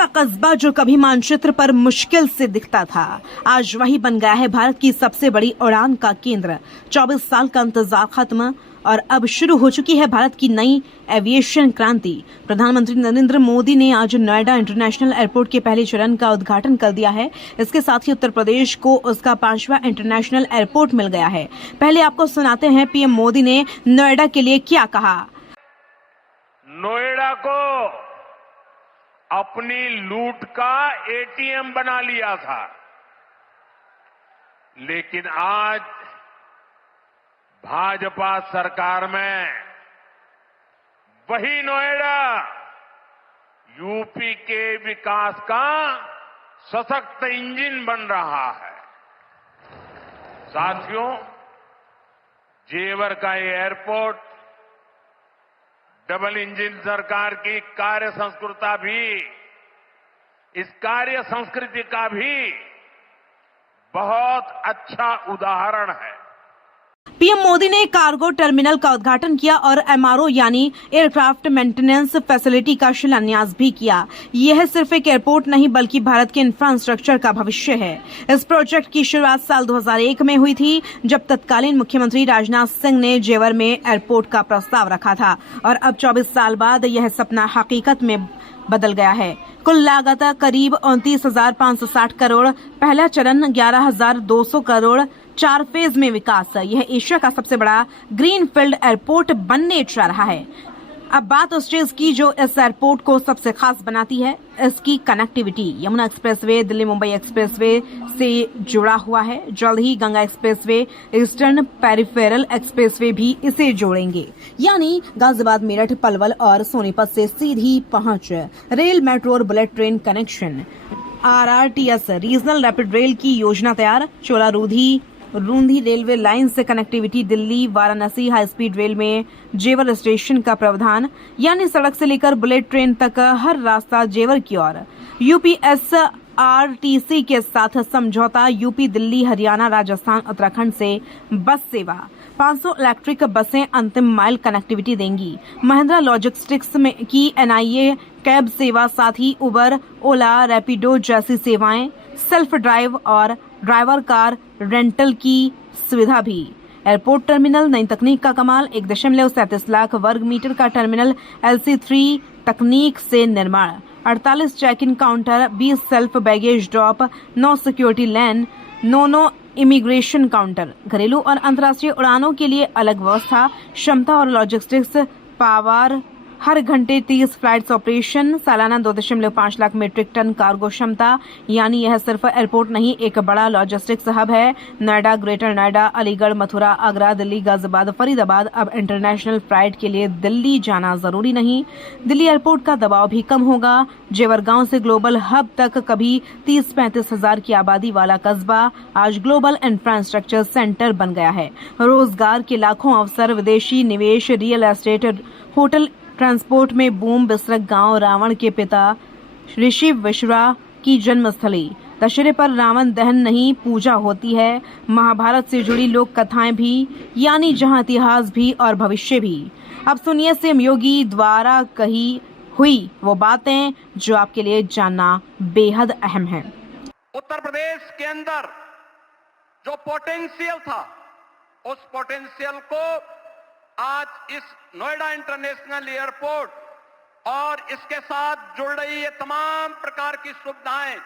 ऐसा कस्बा जो कभी मानचित्र पर मुश्किल से दिखता था, आज वही बन गया है भारत की सबसे बड़ी उड़ान का केंद्र। 24 साल का इंतजार खत्म और अब शुरू हो चुकी है भारत की नई एविएशन क्रांति। प्रधानमंत्री नरेंद्र मोदी ने आज नोएडा इंटरनेशनल एयरपोर्ट के पहले चरण का उद्घाटन कर दिया है। इसके साथ ही उत्तर प्रदेश को उसका 5वां इंटरनेशनल एयरपोर्ट मिल गया है। पहले आपको सुनाते हैं पीएम मोदी ने नोएडा के लिए क्या कहा। नोएडा को अपनी लूट का एटीएम बना लिया था, लेकिन आज भाजपा सरकार में वही नोएडा यूपी के विकास का सशक्त इंजन बन रहा है। साथियों, जेवर का ये एयरपोर्ट डबल इंजन सरकार की कार्य संस्कृति का भी बहुत अच्छा उदाहरण है। पीएम मोदी ने कार्गो टर्मिनल का उद्घाटन किया और एमआरओ यानी एयरक्राफ्ट मेंटेनेंस फैसिलिटी का शिलान्यास भी किया। यह सिर्फ एक एयरपोर्ट नहीं बल्कि भारत के इंफ्रास्ट्रक्चर का भविष्य है। इस प्रोजेक्ट की शुरुआत साल 2001 में हुई थी, जब तत्कालीन मुख्यमंत्री राजनाथ सिंह ने जेवर में एयरपोर्ट का प्रस्ताव रखा था और अब 24 साल बाद यह सपना हकीकत में बदल गया है। कुल लागत करीब 29,560 करोड़, पहला चरण 11,200 करोड़, 4 फेज में विकास। यह एशिया का सबसे बड़ा ग्रीनफील्ड एयरपोर्ट बनने जा रहा है। अब बात उस चीज की जो इस एयरपोर्ट को सबसे खास बनाती है, इसकी connectivity. Yamuna expressway Delhi Mumbai expressway से जुड़ा हुआ है। जल्द ही Ganga expressway, eastern peripheral expressway भी इसे जोड़ेंगे, यानी गाजियाबाद, मेरठ, पलवल और सोनीपत से सीधी पहुंच। रेल, मेट्रो और bullet train connection. RRTS regional rapid rail की योजना तैयार। चोला रूंधी रेलवे लाइन से connectivity. Delhi Varanasi high speed rail में जेवर स्टेशन का प्रावधान, यानी सड़क से लेकर बुलेट ट्रेन तक हर रास्ता जेवर की ओर। UPSRTC के साथ समझौता। यूपी, दिल्ली, हरियाणा, राजस्थान, उत्तराखंड से बस सेवा। 500 इलेक्ट्रिक बसें अंतिम माइल कनेक्टिविटी देंगी। महिंद्रा लॉजिस्टिक्स में की NIA कैब सेवा, साथ ही उबर, ओला, रैपिडो जैसी सेवाएं। सेल्फ ड्राइव और ड्राइवर कार रेंटल की सुविधा भी। एयरपोर्ट टर्मिनल नई तकनीक का कमाल। 1.37 लाख वर्ग मीटर का टर्मिनल LC3 तकनीक से निर्माण। 48 check in counter, 20 self baggage drop, 9 security lane, 9 immigration counter. घरेलू और अंतर्राष्ट्रीय उड़ानों के लिए अलग व्यवस्था। क्षमता और लॉजिस्टिक्स पावर, हर घंटे 30 फ्लाइट्स ऑपरेशन। सालाना 2.5 लाख मीट्रिक टन कार्गो क्षमता, यानी यह सिर्फ एयरपोर्ट नहीं, एक बड़ा लॉजिस्टिक्स हब है। नोएडा, ग्रेटर नोएडा, अलीगढ़, मथुरा, आगरा, दिल्ली, गाजियाबाद, फरीदाबाद। अब इंटरनेशनल फ्लाइट के लिए दिल्ली जाना जरूरी नहीं। दिल्ली एयरपोर्ट का दबाव भी कम होगा। जेवर गांव से ग्लोबल हब तक कभी 30-35 हजार की आबादी वाला कस्बा आज ग्लोबल इंफ्रास्ट्रक्चर सेंटर बन गया है। रोजगार के लाखों अवसर, विदेशी निवेश, रियल एस्टेट, होटल, ट्रांसपोर्ट में बूम। बिसरक गांव रावण के पिता ऋषि विश्वा की जन्मस्थली। दशहरे पर रावण दहन नहीं, पूजा होती है। महाभारत से जुड़ी लोक कथाएं भी, यानी जहां इतिहास भी और भविष्य भी। अब सुनिए सीएम योगी द्वारा कही हुई वो बातें जो आपके लिए जानना बेहद अहम है। उत्तर प्रदेश के अंदर जो पोटेंशियल था, उस पोटेंशियल को आज इस नोएडा इंटरनेशनल एयरपोर्ट और इसके साथ जुड़ रही ये तमाम प्रकार की सुविधाएं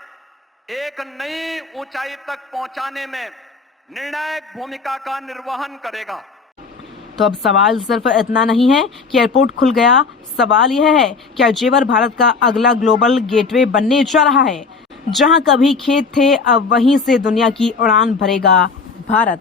एक नई ऊंचाई तक पहुंचाने में निर्णायक भूमिका का निर्वहन करेगा। तो अब सवाल सिर्फ इतना नहीं है कि एयरपोर्ट खुल गया, सवाल यह है क्या जेवर भारत का अगला ग्लोबल गेटवे बनने जा रहा है। जहां कभी खेत थे, अब वहीं से दुनिया की उड़ान भरेगा भारत।